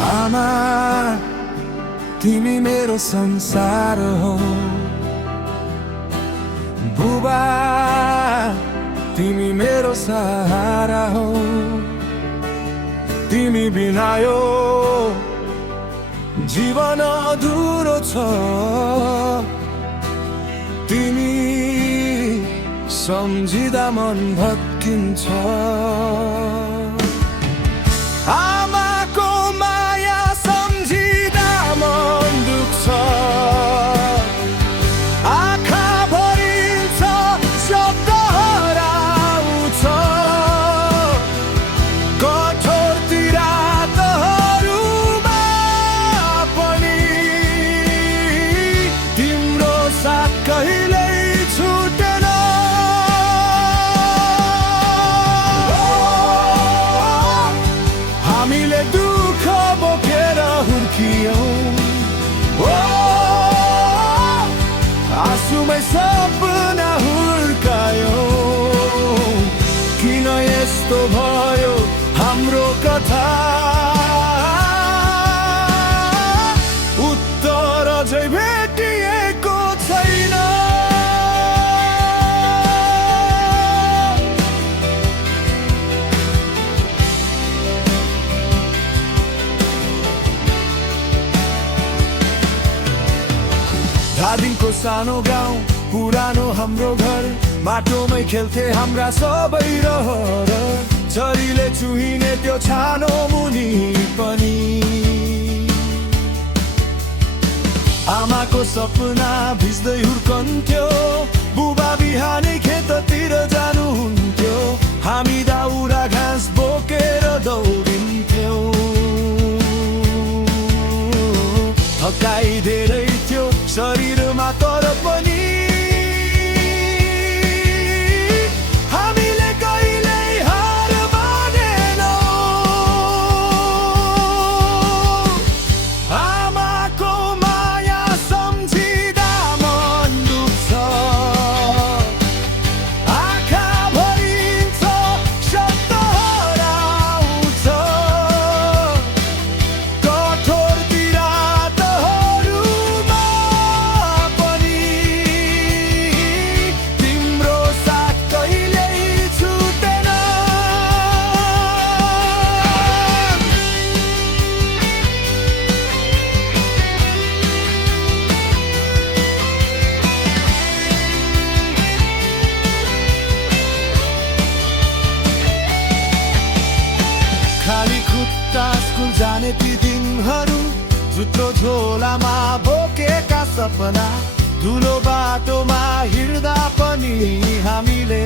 आमा तिमी मेरो संसार हो, बुबा तिमी मेरो सहारा हो। तिमी बिना यो जीवन अधुरो छ, तिमी सम्झिँदा मन भत्किन्छ। आमाको माया सम्झिँदा मन दुख्छ, आँखा भरिन्छ, शब्द हराउँछ। कठोर तिरातहरूमा पनि तिम्रो साथ कहिल्यै छुटेन। हामीले दुःख बोकेर हुर्कियौं, आँसुमै सपना हुर्कायौं। किन यस्तो भयो हाम्रो कथा, उत्तर अझै भेटिएको छैन। धादिङको सानो गाउँ, पुरानो हाम्रो घर, माटोमै खेल्थे हाम्रा सबै रहर। झरीले चुहिने त्यो छानो मुनि पनि आमाको सपना भिज्दै हुर्कन्थ्यो। बुबा बिहानै खेततिर जानुहुन्थ्यो, हामी दाउरा घाँस बोकेर दौडिन्थ्यौं। थकाइ धेरै थियो शरीरमा, तर पनि हामीले कहिल्यै हार मानेनौं। आमाको माया सम्झिँदा मन दुख्छ, आँखा भरिन्छ, शब्द हराउँछ। कठोर तिरातहरूमा पनि तिम्रो साथ कहिल्यै छुटेन। खाली खुट्टा स्कुल जाने ती दिनहरू, जुत्रो झोलामा बोकेका सपना, धुलो बाटोमा हिँड्दा पनि हामीले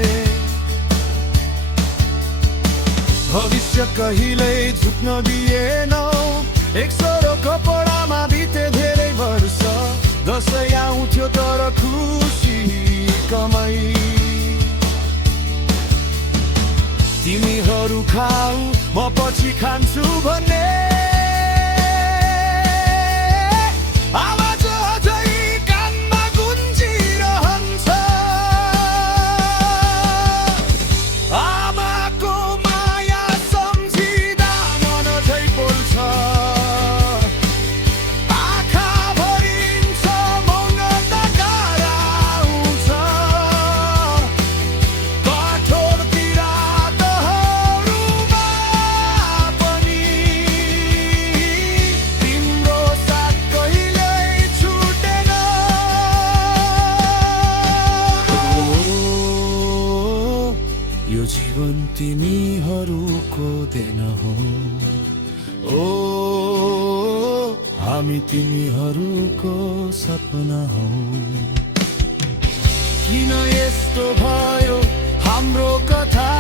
भविष्य कहिल्यै झुक्न दिएनौं। एक सरो कपडामा बिते धेरै वर्ष, दसैँ आउँथ्यो तर खुसी कमै। तिमीहरू खाऊ म पछि खान्छु भन्ने आवाज अझै कानमा गुन्जिरहन्छ। आमाको माया सम्झिँदा मन अझै पोल्छ, आँखा भरिन्छ, मौनता कराउँछ। कठोर तिरातहरूमा पनि तिम्रो साथ कहिल्यै छुटेन। यो जीवन तिमीहरूको देन हो, हामी तिमीहरूको सपना हौ। किन यस्तो भयो हाम्रो कथा,